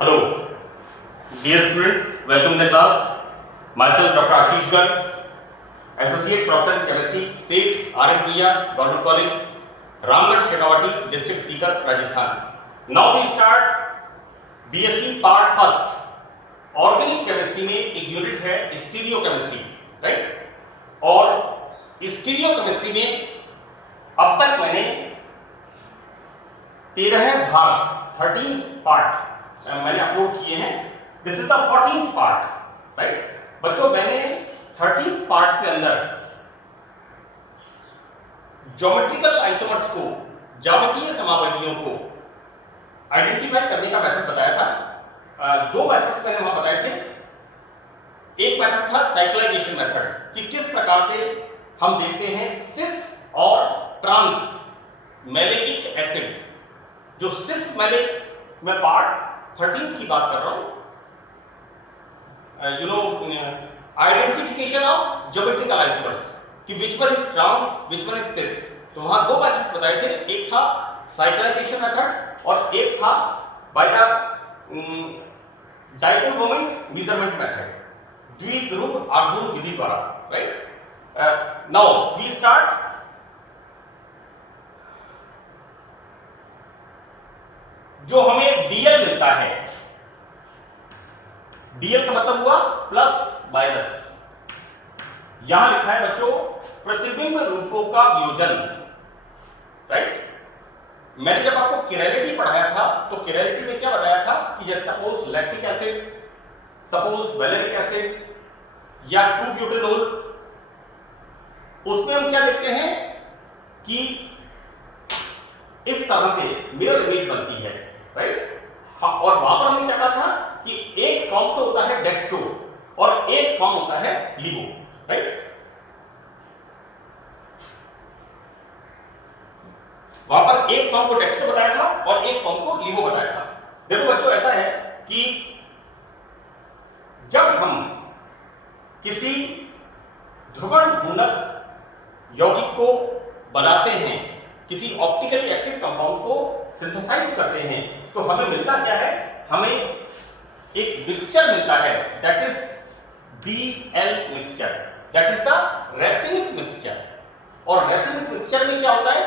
Hello, dear students, welcome in the class. Myself, Dr. Ashish Garg, Associate Professor in Chemistry, SAIT, R.M. Priya, Government College, Ramgarh, Shekhawati, District Sikar, Rajasthan. Now we start BSc Part First. Organic chemistry में एक unit है stereo chemistry, right? और stereo chemistry में अब तक मैंने 13 भाग 13 part मैंने अपलोड किए हैं. This is the 14th part, right? बच्चों, मैंने 13 पार्ट के अंदर ज्योमेट्रिकल आइसोमर्स को, ज्यामितीय समावर्तियों को आइडेंटिफाई करने का मेथड बताया था. दो मेथड्स मैंने वहां बताए थे. एक मेथड था साइक्लाइजेशन मेथड, कि किस प्रकार से हम देखते हैं सिस और ट्रांस मैलेइक एसिड. जो सिस मैलेट में पार्ट 13 की बात कर रहा हूं, आइडेंटिफिकेशन ऑफ ज्योमेट्रिकल आइसोमर्स, कि which one is trans which one is cis. तो वहां दो मेथड्स बताए थे. एक था साइक्लाइजेशन मेथड और एक था by the dipole moment measurement method, द्विध्रुव आघूर्ण विधि द्वारा, राइट? Now we start. जो हमें डीएल मिलता है, डीएल का मतलब हुआ प्लस माइनस. यहां लिखा है बच्चों प्रतिबिंब रूपों का वियोजन, राइट? मैंने जब आपको किरैलिटी पढ़ाया था तो किरैलिटी में क्या बताया था कि जैसे suppose lactic acid, suppose valeric acid या 2-ब्यूटेनॉल, उसमें हम क्या देखते हैं कि इस तरह से मिरर इमेज बनती है, राइट? हाँ, और वहां पर हमने क्या कहा था कि एक फॉर्म तो होता है डेक्स्ट्रो और एक फॉर्म होता है लिवो, राइट? वहां पर एक फॉर्म को डेक्स्ट्रो बताया था और एक फॉर्म को लिवो बताया था. देखो बच्चों, ऐसा है कि जब हम किसी ध्रुवण घूर्णक यौगिक को बनाते हैं, किसी ऑप्टिकली एक्टिव कंपाउंड को सिंथेसाइज करते हैं, तो हमें मिलता क्या है? हमें एक मिक्सचर मिलता है, that is DL mixture, that is the racemic mixture. और रेसिमिक मिक्सचर में क्या होता है?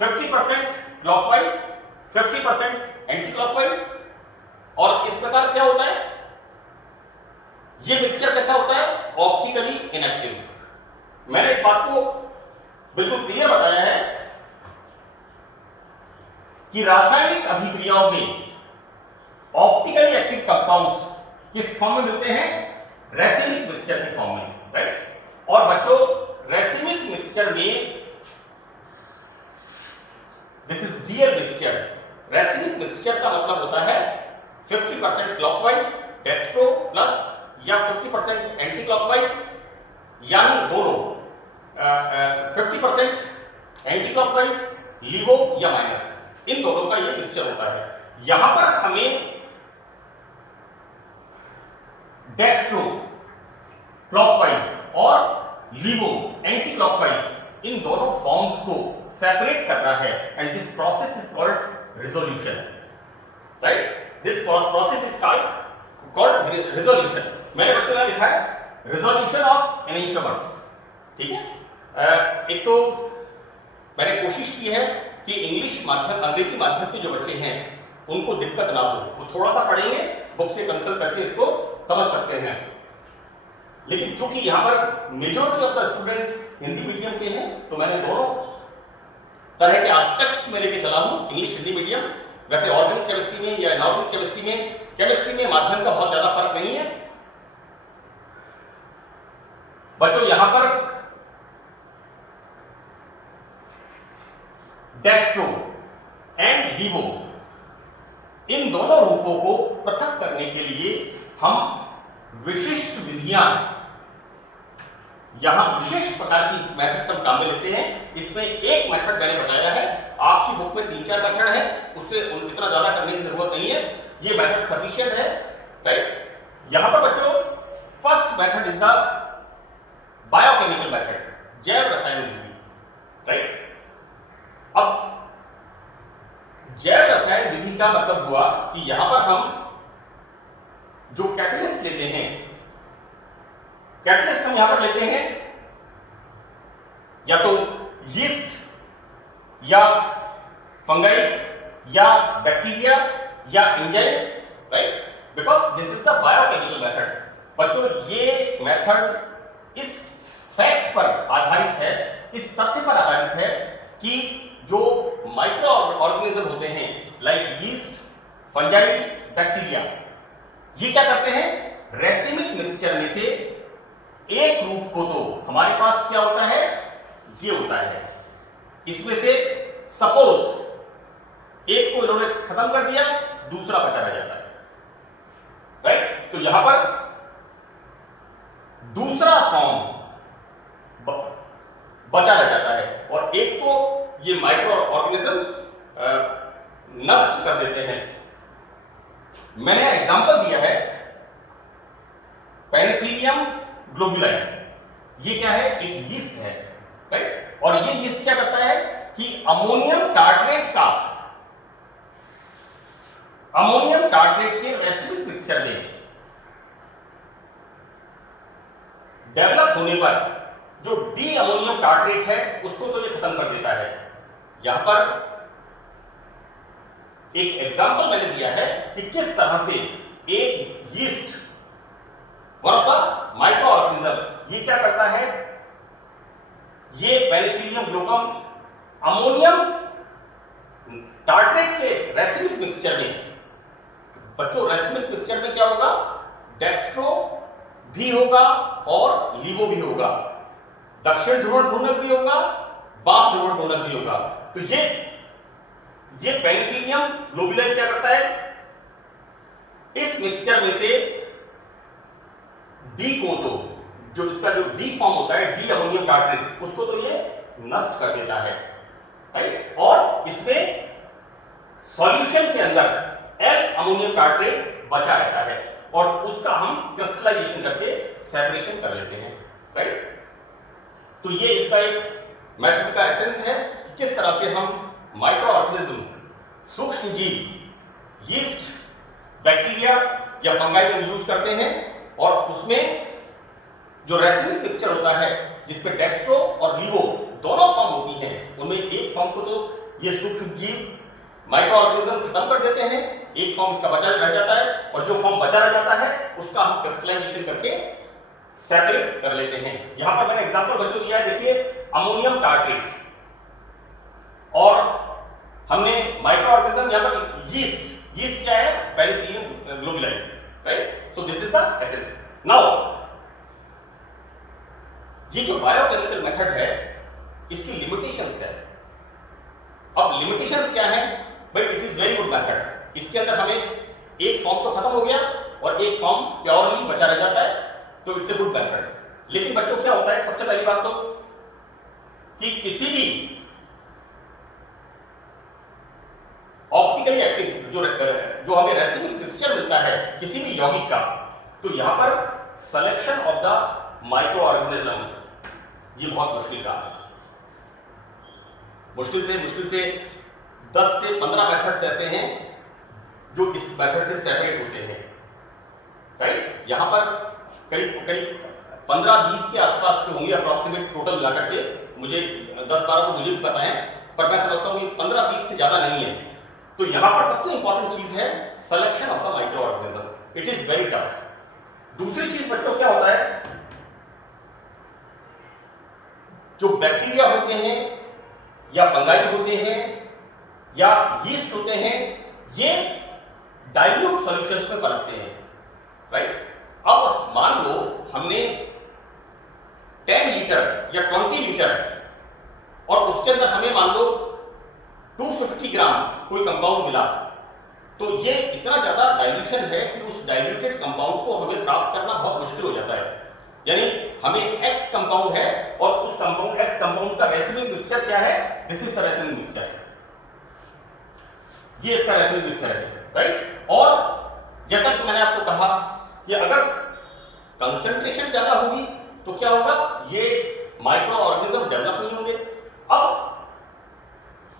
50% क्लॉकवाइज, 50% एंटी क्लॉकवाइज. और इस प्रकार क्या होता है? ये मिक्सचर कैसा होता है? Optically inactive. मैंने इस बात को बिल्कुल क्लियर बताया है कि रासायनिक अभिक्रियाओं में ऑप्टिकली एक्टिव कंपाउंड्स किस फॉर्म में मिलते हैं? रेसिमिक मिक्सचर के फॉर्म में, राइट? और बच्चों, रेसिमिक मिक्सचर में this is DL mixture. Racemic mixture का मतलब होता है 50% क्लॉकवाइज डेक्स्ट्रो प्लस या 50% एंटी क्लॉकवाइज, यानी दोनों 50% एंटी क्लॉकवाइज, लिवो या माइनस, इन दोनों का ये मिक्सचर होता है. यहां पर हमें डेक्स्ट्रो क्लॉकवाइज और लिवो एंटी क्लॉकवाइज, इन दोनों फॉर्म्स को सेपरेट करना है. And this process is called resolution, right? This process is called resolution. मैंने बच्चों ने लिखा है रिजोल्यूशन ऑफ एनिसोमर्स, ठीक है? एक तो मैंने कोशिश की है कि इंग्लिश माध्यम, अंग्रेजी माध्यम के जो बच्चे हैं उनको दिक्कत ना हो, वो थोड़ा सा पढ़ेंगे, बुक से कंसल्ट करके इसको समझ सकते हैं. लेकिन चूंकि यहाँ पर majority of the students Hindi medium के हैं, तो मैंने दोनों तरह के एस्पेक्ट्स में लेके चला हूँ, इंग्लिश हिंदी मीडियम. वैसे ऑर्गेनिक केमिस्ट्री में या इनऑर्गेनिक केमिस्ट्री में माध्यम का बहुत ज्यादा फर्क नहीं है. बच्चों, यहां पर डेक्स्ट्रो एंड लिवो, इन दोनों रूपों को पृथक करने के लिए हम विशिष्ट विधियां, यहां विशेष प्रकार की मेथड हम काम में लेते हैं. इसमें एक मेथड मैंने बताया है, आपकी बुक में 3-4 मेथड है, उससे इतना ज्यादा करने की जरूरत नहीं है. ये मेथड सफिशिएंट है, राइट? यहां पर बच्चों first method is the biochemical method, जैव रसायन विधि, राइट? अब जैव रसायन विधि का मतलब हुआ कि यहां पर हम जो कैटलिस्ट लेते हैं, कैटलिस्ट हम यहां पर लेते हैं या तो यीस्ट या फंगाई या बैक्टीरिया या enzyme, right, because this is the biochemical method. बच्चों ये मेथड इस फैक्ट पर आधारित है, इस तथ्य पर आधारित है कि जो माइक्रो ऑर्गेनिज्म होते हैं लाइक यीस्ट, फंजाई, बैक्टीरिया, ये क्या करते हैं, रेसिमिक मिक्सचर में से एक रूप को, तो हमारे पास क्या होता है, ये होता है, इसमें से सपोज एक को इन्होंने खत्म कर दिया, दूसरा बचा रह जाता है, राइट। तो यहां पर दूसरा फॉर्म बचा रह जाता है और एक को ये माइक्रो ऑर्गेनिज्म नष्ट कर देते हैं। मैंने एग्जांपल दिया है पेनिसिलियम ग्लोबुलाई, ये क्या है, एक यीस्ट है, राइट, और ये यीस्ट क्या करता है कि अमोनियम टार्ट्रेट के रेसिमिक मिक्सचर में डेवलप होने पर जो डी अमोनियम टार्ट्रेट है उसको तो ये खत्म कर देता है। यहां पर एक एग्जांपल मैंने दिया है कि किस तरह से एक yeast, one of the micro organism, ये क्या करता है, ये पेनिसिलियम ग्लोकम अमोनियम टार्ट्रेट के रेसिमिक मिक्सचर में, बच्चों रेसिमिक मिक्सचर में क्या होगा, डेक्स्ट्रो भी होगा और लीवो भी होगा, दक्षिण ध्रुवण ढूंढक भी होगा, वाम ध्रुवण ढूंढक भी होगा। तो ये पेनिसिलियम ग्लोबुलाई क्या करता है, इस मिक्सचर में से डी को, तो जो इसका जो डी फॉर्म होता है, डी अमोनियम टार्ट्रेट, उसको तो ये नष्ट कर देता है, राइट, और इसमें सॉल्यूशन के अंदर एल अमोनियम टार्ट्रेट बचा रहता है और उसका हम क्रिस्टलाइजेशन करके सेपरेशन कर लेते हैं, राइट। तो ये इसका एक मेथड का एसेंस है कि किस तरह से हम माइक्रो ऑर्गेनिज्म, सूक्ष्म जीव, यीस्ट, बैक्टीरिया या फंगाई हम यूज करते हैं और उसमें जो रेसिमिक मिक्सचर होता है जिसपे डेक्स्ट्रो और लीवो दोनों फॉर्म होती हैं, उनमें एक फॉर्म को तो ये सूक्ष्म जीव माइक्रो ऑर्गेनिज्म खत्म कर देते हैं, एक फॉर्म इसका बचा रह जाता है और जो फॉर्म बचा रह जाता है उसका हम क्रिस्टलाइजेशन करके सेपरेट कर लेते हैं। यहां पर मैंने एग्जांपल बच्चों दिया है, देखिए अमोनियम टार्ट्रेट, और हमने माइक्रो ऑर्गेनिज्म यहां पर यीस्ट क्या है, पेनिसिलियम ग्लोबुलाई, right. So this is the essence. Now ये जो बायोकेमिकल मेथड है इसकी लिमिटेशंस है। अब लिमिटेशंस क्या है, but it is very good method. इसके अंदर हमें एक फॉर्म तो खत्म हो गया और एक फॉर्म प्योरली बचा रह जाता है, तो इट्स ए गुड मेथड। लेकिन बच्चों क्या होता है, सबसे पहली बात तो कि किसी भी ऑप्टिकली एक्टिव जो हमें रेसिमिक मिक्सचर मिलता है किसी भी यौगिक का, तो यहां पर selection of the micro organism ये बहुत मुश्किल काम है। मुश्किल से 10 से 15 मेथड्स ऐसे हैं जो इस मेथड से सेपरेट होते हैं, राइट। यहां पर करीब 15-20 के आसपास के होंगे अप्रॉक्सीमेट टोटल मिला करके, मुझे 10-12 तो मुझे भी पता है, पर मैं समझता हूं कि 15-20 से ज्यादा नहीं है। तो यहां पर सबसे इंपॉर्टेंट चीज है selection of the micro organism, it is very tough. दूसरी चीज बच्चों क्या होता है, जो बैक्टीरिया होते हैं या फंगाई होते हैं या यीस्ट होते हैं, ये डाइल्यूट सॉल्यूशंस में पनपते हैं, राइट। अब मान लो हमने 10 लीटर या 20 लीटर और उसके अंदर हमें मान लो 250 ग्राम कोई कंपाउंड मिला, तो ये इतना ज्यादा डाइल्यूशन है कि उस डाइल्यूटेड कंपाउंड को हमें प्राप्त करना बहुत मुश्किल हो जाता है। यानी हमें X कंपाउंड है और उस कंपाउंड X कंपाउंड का रेसिमिक मिक्सचर क्या है, this is the racemic mixture, ये इसका रेसिमिक मिक्सचर है, राइट। और जैसा कि मैंने आपको कहा कि अगर कंसंट्रेशन ज्यादा होगी तो क्या होगा, ये माइक्रो ऑर्गेनिज्म डेवलप नहीं होंगे। अब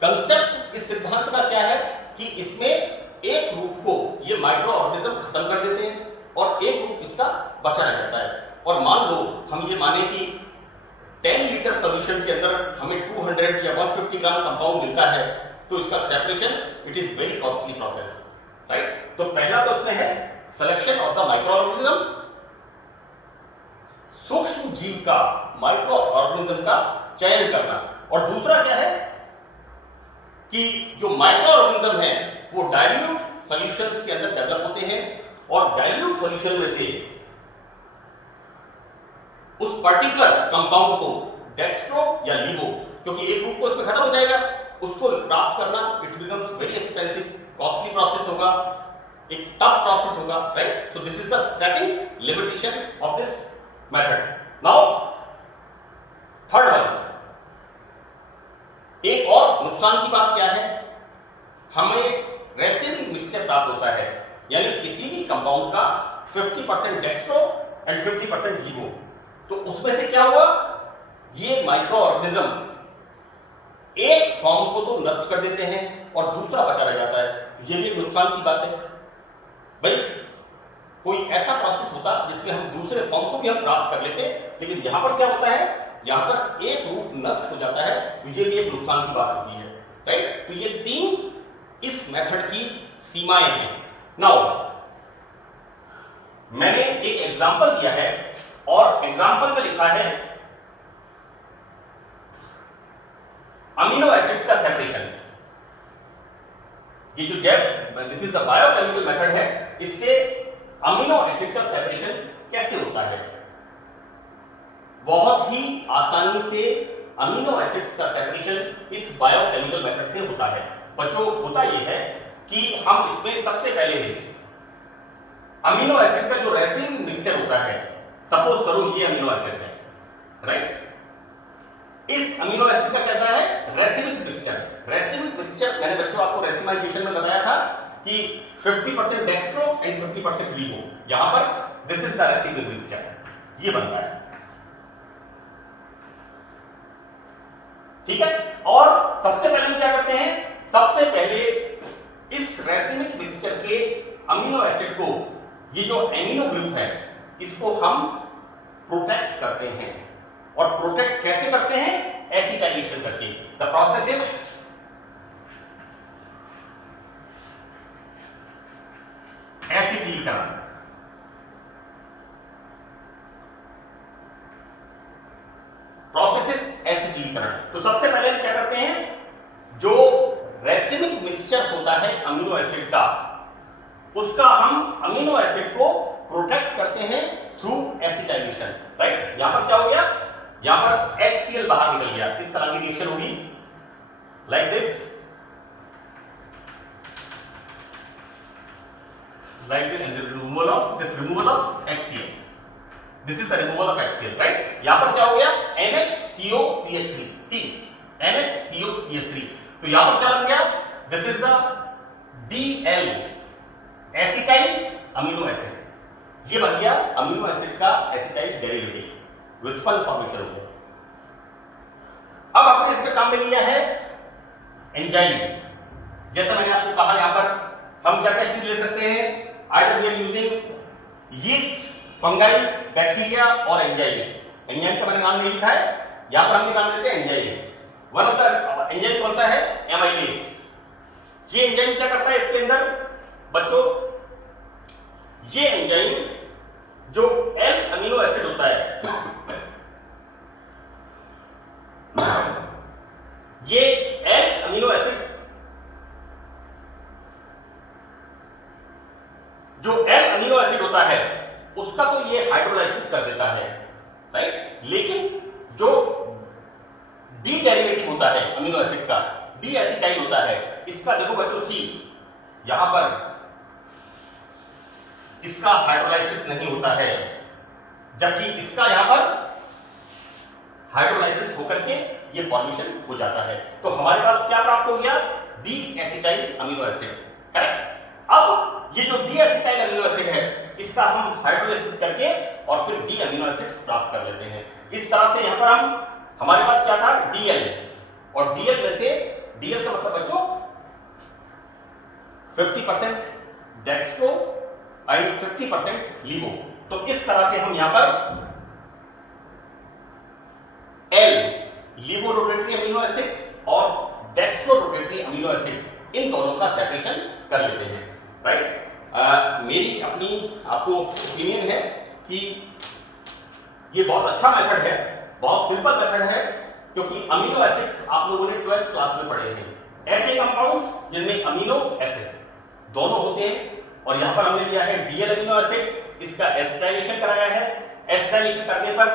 कंसेप्ट इस सिद्धांत का क्या है कि इसमें एक रूप को ये माइक्रो ऑर्गेनिज्म खत्म कर देते हैं और एक ग्रुप इसका बचा रह जाता है। और मान लो हम ये माने कि 10 लीटर सोल्यूशन के अंदर हमें 200 या 150 ग्राम कंपाउंड मिलता है, तो इसका separation it is very costly process, right. तो पहला तो इसमें है selection of the micro organism, सूक्ष्म जीव का, माइक्रो ऑर्गेनिज्म का चयन करना। और दूसरा क्या है कि जो माइक्रो ऑर्गेनिज्म है वो डाइल्यूट सॉल्यूशंस के अंदर डेवलप होते हैं, और डाइल्यूट सॉल्यूशन में से उस पर्टिकुलर कंपाउंड को डेक्स्ट्रो या लीवो, क्योंकि एक ग्रुप को इसमें खत्म हो जाएगा, उसको प्राप्त करना it becomes very expensive, costly process होगा, एक टफ प्रोसेस होगा, right. So this is the second limitation of this method. Now third one, एक और नुकसान की बात क्या है, हमें रेसिन मिक्सचर प्राप्त होता है, यानी किसी भी कंपाउंड का 50% डेक्स्ट्रो एंड 50% लीवो। तो उसमें से क्या हुआ, ये माइक्रो ऑर्गेनिज्म एक फॉर्म को तो नष्ट कर देते हैं और दूसरा बचा रह जाता है। ये भी नुकसान की बात है भाई। कोई ऐसा प्रोसेस होता जिसमें हम दूसरे फॉर्म को भी हम प्राप्त कर लेते, लेकिन यहां पर क्या होता है, यहां पर एक रूप नष्ट हो जाता है, तो ये भी एक नुकसान की बात होती है, राइट। तो ये तीन इस मेथड की सीमाएं हैं। नाउ मैंने एक एग्जांपल दिया है और एग्जांपल में लिखा है अमीनो एसिड्स का सेपरेशन। ये जो this is the biochemical method है, इससे अमीनो एसिड का सेपरेशन कैसे होता है। बहुत ही आसानी से अमीनो एसिड्स का सेपरेशन इस बायोकेमिकल मेथड से होता है। बच्चों, होता यह है कि हम इसमें सबसे पहले अमीनो एसिड का जो रेसिन मिक्सचर होता है, सपोज करो ये अमीनो एसिड है, राइट। इस अमीनो एसिड का कैसा है, रेसिमिक मिक्सचर। रेसिमिक मिक्सचर मैंने बच्चों आपको रेसिमाइजेशन में बताया था कि 50% डेक्स्ट्रो एंड 50% लीवो, यहां पर this is the racemic mixture, ये बनता है, ठीक है। और सबसे पहले हम क्या करते हैं, सबसे पहले इस रेसिमिक मिक्सचर के अमीनो एसिड को, ये जो एमिनो ग्रुप है, इसको हम प्रोटेक्ट करते हैं। और प्रोटेक्ट कैसे करते हैं, एसिटाइलेशन करके। द प्रोसेस इज एसिटिलीकरण। प्रोसेस इज एसिटिलीकरण। तो सबसे पहले हम क्या करते हैं, जो रेसिमिक मिक्सचर होता है अमीनो एसिड का, उसका हम अमीनो एसिड को प्रोटेक्ट करते हैं थ्रू एसिटाइलेशन, राइट। यहां पर क्या हो गया, यहां पर HCl बाहर निकल गया, इस तरह की रिएक्शन होगी like this, and the removal of HCl, this is the removal of HCl, right। यहां पर क्या हो गया, NHCOCH3, C NHCOCH3। तो यहां पर क्या बन गया, this is the DL acetyl amino acid, ये बन गया अमीनो एसिड का एसिटाइल डेरिवेटिव, व्युत्पन्न फॉर्मेशन हो गया। अब आपने इसका काम में लिया है एंजाइम। जैसा मैंने आपको कहा, यहां पर हम क्या क्या चीज ले सकते हैं, either we are using yeast, fungi, bacteria और एंजाइम। एंजाइम का मैंने नाम नहीं लिखा है, यहां पर हम नाम लेते हैं enzyme. One of the enzyme कौन सा है, एमाइलेज। ये एंजाइम क्या करता है इसके अंदर बच्चों, ये एंजाइम जो एल अमीनो एसिड होता है, ये एल अमीनो एसिड, जो एल अमीनो एसिड होता है उसका तो ये हाइड्रोलाइसिस कर देता है, राइट। लेकिन जो डी डेरिवेटिव होता है अमीनो एसिड का, डी एसिटाइल होता है, इसका देखो बच्चों सी, यहां पर इसका हाइड्रोलाइसिस नहीं होता है, जबकि इसका यहां पर हाइड्रोलाइसिस होकर के ये फॉर्मेशन हो जाता है। तो हमारे पास क्या प्राप्त हो गया, D acetyl amino acid, correct. अब ये जो डी एसिटाइल अमीनो एसिड है, इसका हम हाइड्रोलाइसिस करके और फिर डी अमीनो एसिड्स प्राप्त कर लेते हैं। इस तरह से यहां पर हमारे पास क्या था, डीएल, और डीएल में से, डीएल का मतलब बच्चों 50% डेक्स्ट्रो एंड 50% लीवो। तो इस तरह से हम यहां पर L levo rotatory amino acid और डेक्स्ट्रो रोटेटरी अमीनो एसिड इन दोनों का सेपरेशन कर लेते हैं, राइट। मेरी अपनी आपको ओपिनियन है कि ये बहुत अच्छा मेथड है, बहुत सिंपल मेथड है, क्योंकि अमीनो एसिड्स आप लोगों ने 12th क्लास में पढ़े हैं। ऐसे कंपाउंड्स जिनमें अमीनो एसिड दोनों होते हैं, और यहां पर हमने लिया है डीएल अमीनो एसिड, इसका एसिटाइलेशन कराया है। एसिटाइलेशन करने पर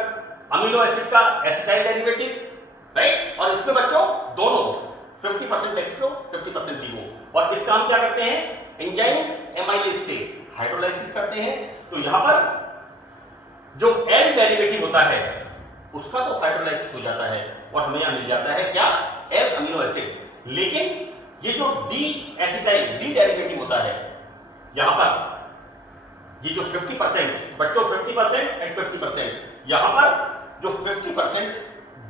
अमीनो एसिड का एसिटाइल डेरिवेटिव, राइट, और इसमें बच्चों दोनों 50% डेक्स्ट्रो 50% लीवो, और इसका हम क्या करते हैं, एंजाइम एमाइलेज से हाइड्रोलाइसिस करते हैं। तो यहां पर जो एल डेरिवेटिव होता है उसका तो हाइड्रोलाइसिस हो जाता है और हमें यहां मिल जाता है क्या, एल अमीनो एसिड। लेकिन ये जो डी एसिटाइल डी डेरिवेटिव होता है, यहां पर ये जो 50% बच्चों 50% एंड 50%, यहां पर जो 50%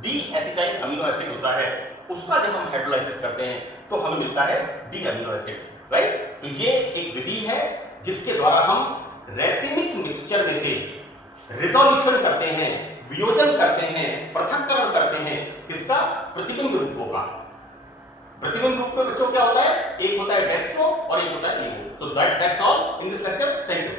डी एसिटाइल अमीनो एसिड होता है उसका जब हम हाइड्रोलाइसिस करते हैं तो हमें मिलता है डी अमीनो एसिड, राइट। तो ये एक विधि है जिसके द्वारा हम रेसिमिक मिक्सचर में से रिजोल्यूशन करते हैं, वियोजन करते हैं, पृथक्करण करते हैं, किसका, प्रतिबिंब रूपों का। प्रतिबिंब रूप में बच्चों क्या होता है, एक होता है डेक्स्ट्रो और एक होता है लीवो। तो that's all in this lecture. Thank you.